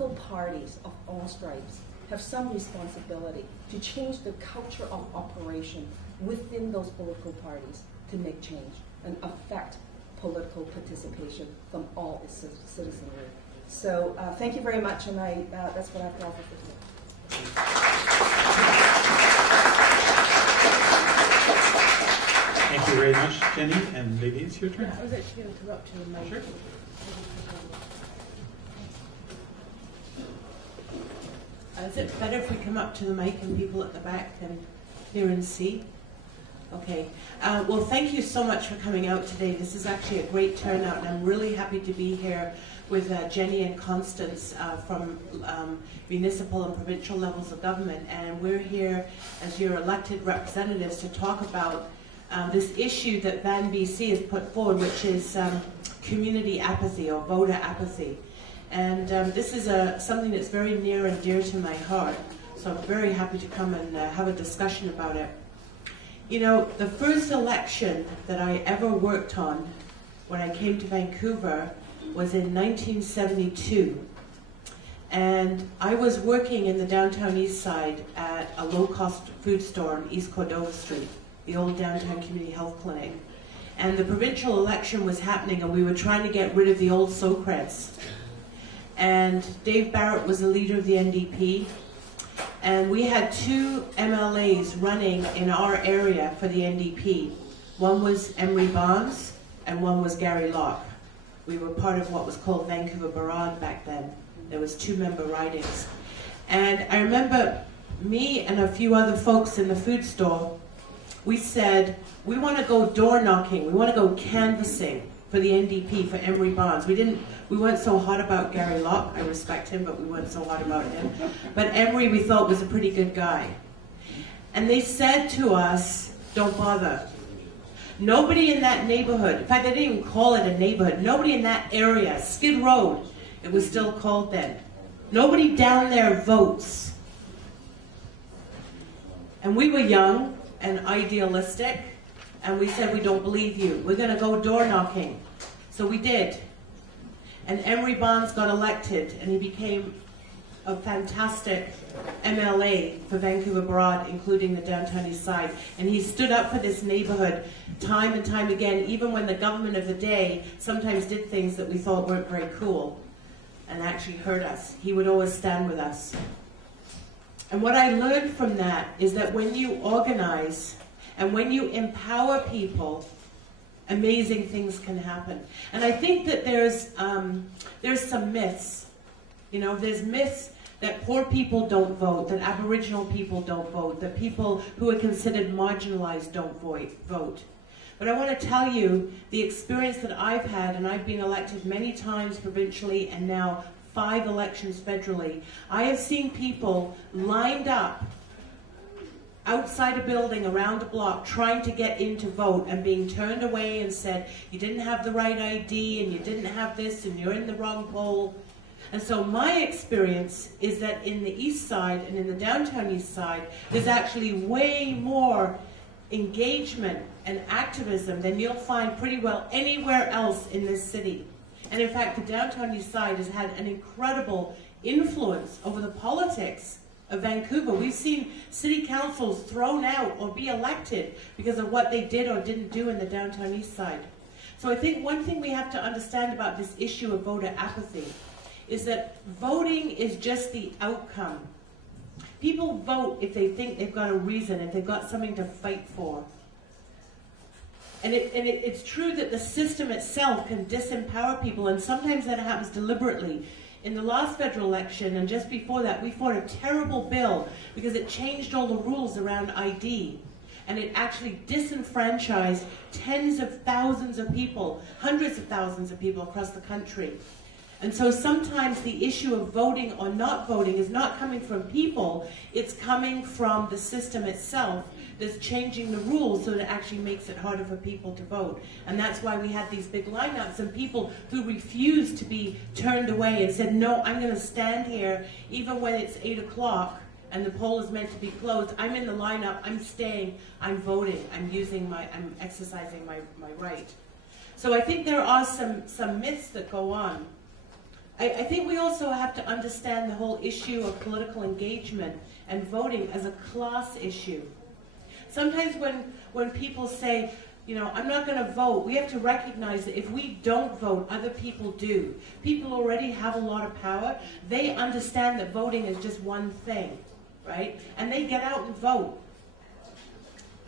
political parties of all stripes have some responsibility to change the culture of operation within those political parties to make change and affect political participation from all its citizenry. So thank you very much, and that's what I have to offer for today. Thank you very much, Jenny. And Lady, it's your turn. Yeah, I was actually going to interrupt you in my Sure. Is it better if we come up to the mic and people at the back can hear and see? Okay. Well, thank you so much for coming out today. This is actually a great turnout, and I'm really happy to be here with Jenny and Constance from municipal and provincial levels of government. And we're here as your elected representatives to talk about this issue that Van BC has put forward, which is community apathy or voter apathy. And this is something that's very near and dear to my heart. So I'm very happy to come and have a discussion about it. You know, the first election that I ever worked on when I came to Vancouver was in 1972. And I was working in the downtown east side at a low-cost food store on East Cordova Street, the old downtown community health clinic. And the provincial election was happening, and we were trying to get rid of the old Socreds. And Dave Barrett was the leader of the NDP. And we had two MLAs running in our area for the NDP. One was Emery Bonds, and one was Gary Locke. We were part of what was called Vancouver Barrage back then. There was 2-member ridings. And I remember me and a few other folks in the food store, we said, we want to go door knocking, we want to go canvassing for the NDP, for Emery Bonds. We weren't so hot about Gary Locke. I respect him, but we weren't so hot about him. But Emery we thought was a pretty good guy. And they said to us, don't bother. Nobody in that neighborhood, in fact, they didn't even call it a neighborhood, nobody in that area, Skid Road, it was still called then. Nobody down there votes. And we were young and idealistic, and we said, we don't believe you. We're going to go door knocking. So we did. And Emery Bonds got elected, and he became a fantastic MLA for Vancouver Broad, including the downtown east side. And he stood up for this neighborhood time and time again, even when the government of the day sometimes did things that we thought weren't very cool and actually hurt us. He would always stand with us. And what I learned from that is that when you organize and when you empower people, amazing things can happen. And I think that there's some myths. You know, there's myths that poor people don't vote, that Aboriginal people don't vote, that people who are considered marginalized don't vote. But I want to tell you the experience that I've had, and I've been elected many times provincially and now 5 elections federally. I have seen people lined up outside a building around a block trying to get in to vote and being turned away and said, you didn't have the right ID and you didn't have this and you're in the wrong poll. And so my experience is that in the east side and in the downtown east side, there's actually way more engagement and activism than you'll find pretty well anywhere else in this city. And in fact, the downtown east side has had an incredible influence over the politics of Vancouver. We've seen city councils thrown out or be elected because of what they did or didn't do in the downtown east side. So I think one thing we have to understand about this issue of voter apathy is that voting is just the outcome. People vote if they think they've got a reason, if they've got something to fight for. And it's true that the system itself can disempower people, and sometimes that happens deliberately. In the last federal election, and just before that, we fought a terrible bill because it changed all the rules around ID. And it actually disenfranchised tens of thousands of people, hundreds of thousands of people across the country. And so sometimes the issue of voting or not voting is not coming from people, it's coming from the system itself that's changing the rules so that it actually makes it harder for people to vote. And that's why we had these big lineups and people who refused to be turned away and said, no, I'm going to stand here even when it's 8 o'clock and the poll is meant to be closed. I'm in the lineup, I'm staying, I'm voting, I'm exercising my right. So I think there are some myths that go on. I think we also have to understand the whole issue of political engagement and voting as a class issue. Sometimes when people say, you know, I'm not going to vote, we have to recognize that if we don't vote, other people do. People already have a lot of power. They understand that voting is just one thing, right? And they get out and vote.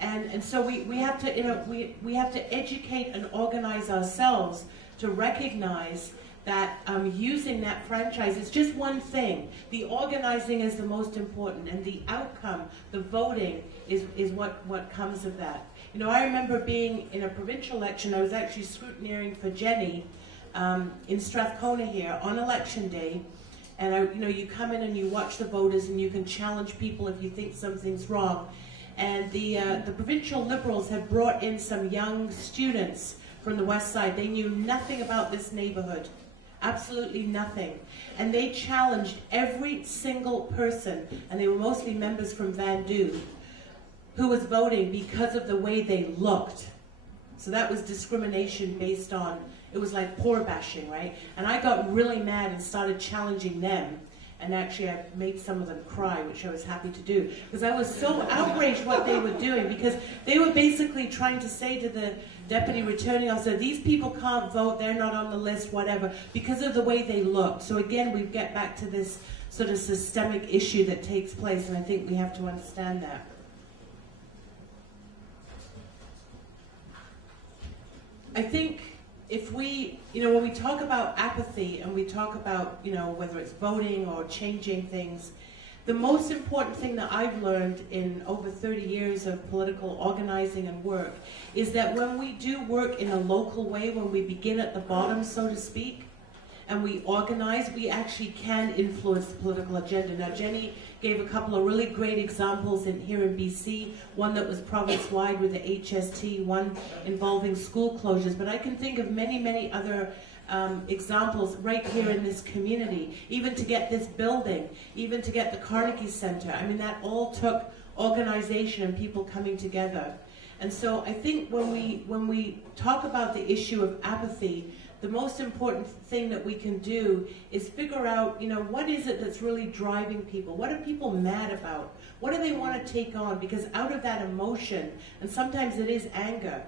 And so we have to, you know, we have to educate and organize ourselves to recognize that using that franchise is just one thing. The organizing is the most important, and the outcome, the voting, is what comes of that. You know, I remember being in a provincial election. I was actually scrutineering for Jenny in Strathcona here on election day, and you know, you come in and you watch the voters, and you can challenge people if you think something's wrong. And the provincial Liberals had brought in some young students from the west side. They knew nothing about this neighborhood, absolutely nothing. And they challenged every single person, and they were mostly members from Vandu, who was voting because of the way they looked. So that was discrimination based on, it was like poor bashing, right? And I got really mad and started challenging them. And actually I made some of them cry, which I was happy to do. Because I was so outraged what they were doing, because they were basically trying to say to the deputy returning officer, these people can't vote, they're not on the list, whatever, because of the way they looked. So again, we get back to this sort of systemic issue that takes place, and I think we have to understand that. I think if we, you know, when we talk about apathy and we talk about, you know, whether it's voting or changing things, the most important thing that I've learned in over 30 years of political organizing and work is that when we do work in a local way, when we begin at the bottom, so to speak, and we organize, we actually can influence the political agenda. Now, Jenny gave a couple of really great examples here in BC, one that was province-wide with the HST, one involving school closures, but I can think of many, many other examples right here in this community, even to get this building, even to get the Carnegie Center. I mean, that all took organization and people coming together. And so I think when we talk about the issue of apathy, the most important thing that we can do is figure out, you know, what is it that's really driving people? What are people mad about? What do they want to take on? Because out of that emotion, and sometimes it is anger,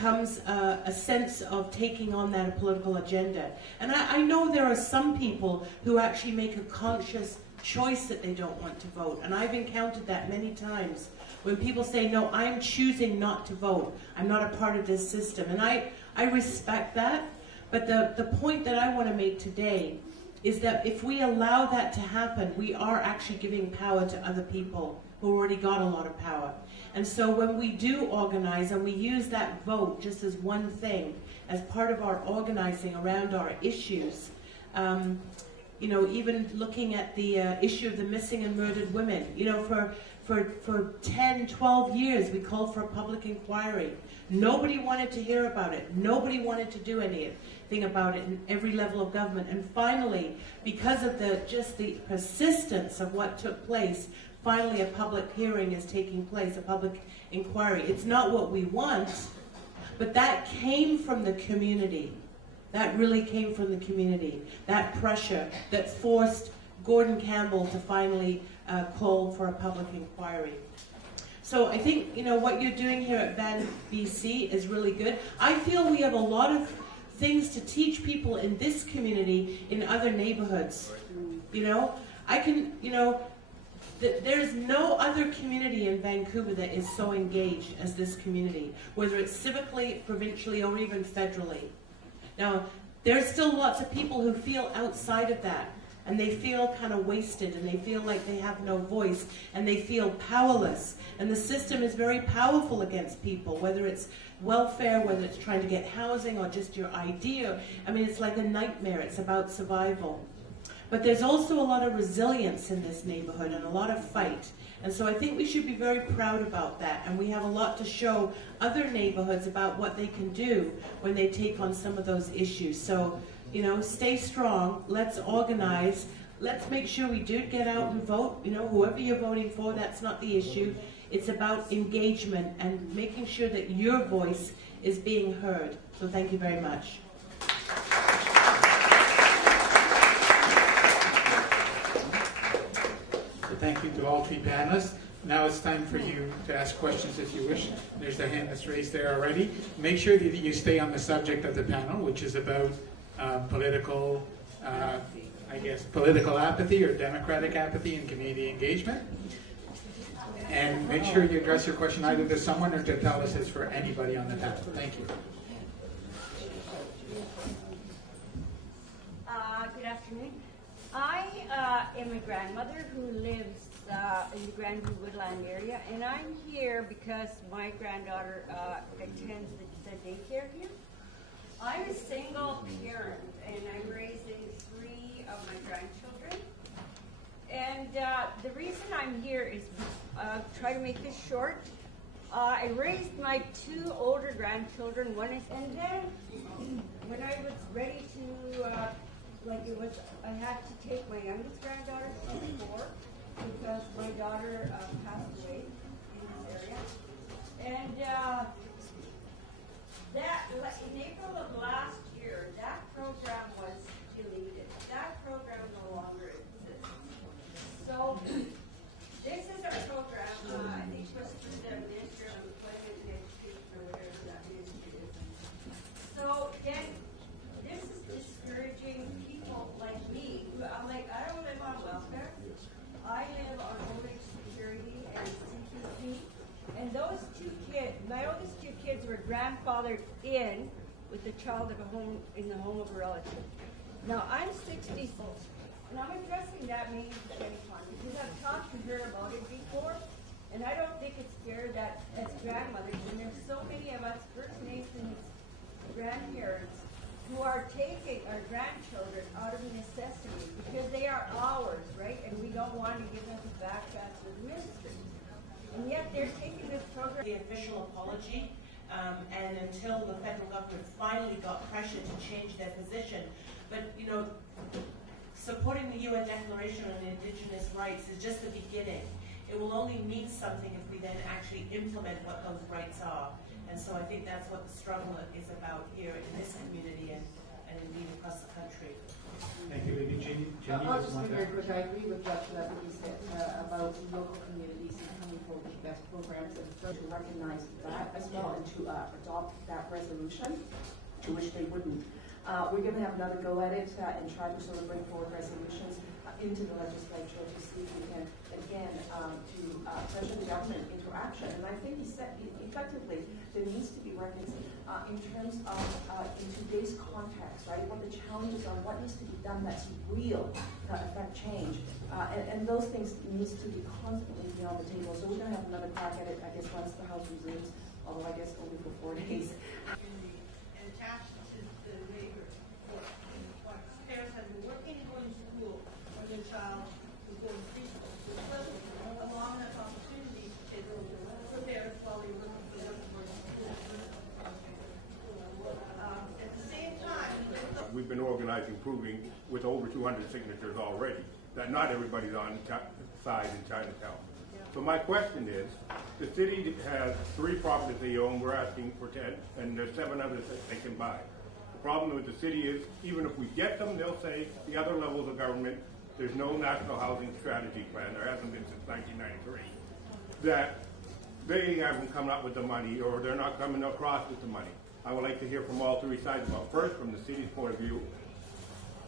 comes a sense of taking on that political agenda. And I know there are some people who actually make a conscious choice that they don't want to vote. And I've encountered that many times when people say, no, I'm choosing not to vote. I'm not a part of this system. And I respect that. But the point that I want to make today is that if we allow that to happen, we are actually giving power to other people who already got a lot of power. And so when we do organize and we use that vote just as one thing, as part of our organizing around our issues, you know, even looking at the issue of the missing and murdered women, you know, for 10, 12 years we called for a public inquiry. Nobody wanted to hear about it. Nobody wanted to do anything about it in every level of government. And finally, because of just the persistence of what took place, finally a public hearing is taking place, a public inquiry. It's not what we want, but that came from the community. That really came from the community. That pressure that forced Gordon Campbell to finally call for a public inquiry. So I think, you know, what you're doing here at Van BC is really good. I feel we have a lot of things to teach people in this community in other neighborhoods. You know, there's no other community in Vancouver that is so engaged as this community, whether it's civically, provincially, or even federally. Now, there's still lots of people who feel outside of that, and they feel kind of wasted, and they feel like they have no voice, and they feel powerless. And the system is very powerful against people, whether it's welfare, whether it's trying to get housing, or just your idea. I mean, it's like a nightmare. It's about survival. But there's also a lot of resilience in this neighborhood and a lot of fight. And so I think we should be very proud about that. And we have a lot to show other neighborhoods about what they can do when they take on some of those issues. So, you know, stay strong. Let's organize. Let's make sure we do get out and vote. You know, whoever you're voting for, that's not the issue. It's about engagement and making sure that your voice is being heard. So thank you very much. So thank you to all three panelists. Now it's time for you to ask questions if you wish. There's a hand that's raised there already. Make sure that you stay on the subject of the panel, which is about political apathy or democratic apathy in community engagement. And make sure you address your question either to someone or to tell us it's for anybody on the panel. Thank you. Good afternoon. I am a grandmother who lives in the Grandview Woodland area, and I'm here because my granddaughter attends the daycare here. I'm a single parent, and I'm raising 3 of my grandchildren. And the reason I'm here is try to make this short. I raised my 2 older grandchildren. And then when I was ready to, I had to take my youngest granddaughter to 4 because my daughter passed away in this area. And in April of last year, that program was deleted. That program no longer exists. So this is our program. I think it was through the Ministry of Employment and Education or whatever that ministry is. So then this is discouraging people like me. I'm like, I don't live on welfare. I live on Home Security and CPP. And those 2 kids, my oldest 2 kids were grandfathered in with the child of in the home of a relative. Now I'm 64, and I'm addressing that maybe to Jenny Conley because I've talked to her about it before, and I don't think it's fair that as grandmothers, and there's so many of us First Nations grandparents who are taking our grandchildren out of necessity because they are ours, right? And we don't want to give them back to us as ministers. And yet they're taking this program. The official apology, and until the federal government finally got pressure to change their position. But, you know, supporting the UN Declaration on Indigenous Rights is just the beginning. It will only mean something if we then actually implement what those rights are. And so I think that's what the struggle is about here in this community and indeed across the country. Thank you, Lady Jenny. I'll just be very quick. I agree with what he said about local communities and coming forward with best programs, and to recognize that as well and to adopt that resolution, to which they wouldn't. We're going to have another go at it and try to sort of bring forward resolutions into the legislature to see if we can, again, to pressure the government into action. And I think he said effectively there needs to be reckoned in terms of in today's context, right? What the challenges are, what needs to be done that's real to affect change, and those things needs to be constantly be on the table. So we're going to have another crack at it, I guess, once the House resumes, although I guess only for 4 days. And attached to the labor force. Parents have been working and going to school when their child is going to preschool. So it wasn't a long enough opportunity to take over the parents while they were looking for them for school. At the same time, we've been organizing, proving with over 200 signatures already that not everybody's on side in Chinatown. So my question is, the city has 3 properties they own, we're asking for 10, and there's 7 others that they can buy. The problem with the city is, even if we get them, they'll say the other levels of government, there's no national housing strategy plan, there hasn't been since 1993, that they haven't come up with the money, or they're not coming across with the money. I would like to hear from all 3 sides about, first, from the city's point of view,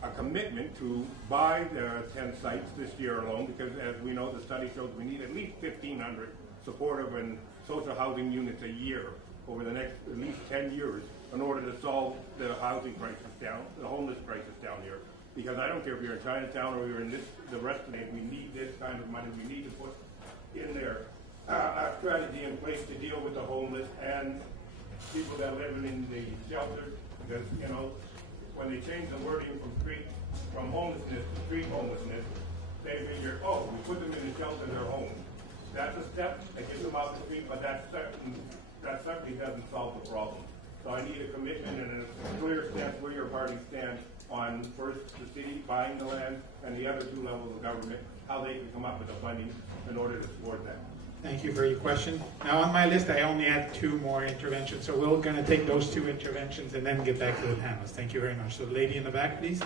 a commitment to buy the 10 sites this year alone, because as we know, the study shows we need at least 1,500 supportive and social housing units a year over the next at least 10 years in order to solve the housing crisis down, the homeless crisis down here. Because I don't care if you're in Chinatown or you're in the rest of it, we need this kind of money. We need to put in there a strategy in place to deal with the homeless and people that live in the shelters. Because, you know, when they change the wording from homelessness to street homelessness, they figure, oh, we put them in the shelter in their home. That's a step that gets them out the street, but that certainly doesn't solve the problem. So I need a commitment and a clear stance where your party stands on, first, the city buying the land, and the other 2 levels of government, how they can come up with the funding in order to support that. Thank you for your question. Now on my list, I only had 2 more interventions, so we're going to take those 2 interventions and then get back to the panelists. Thank you very much. So the lady in the back, please.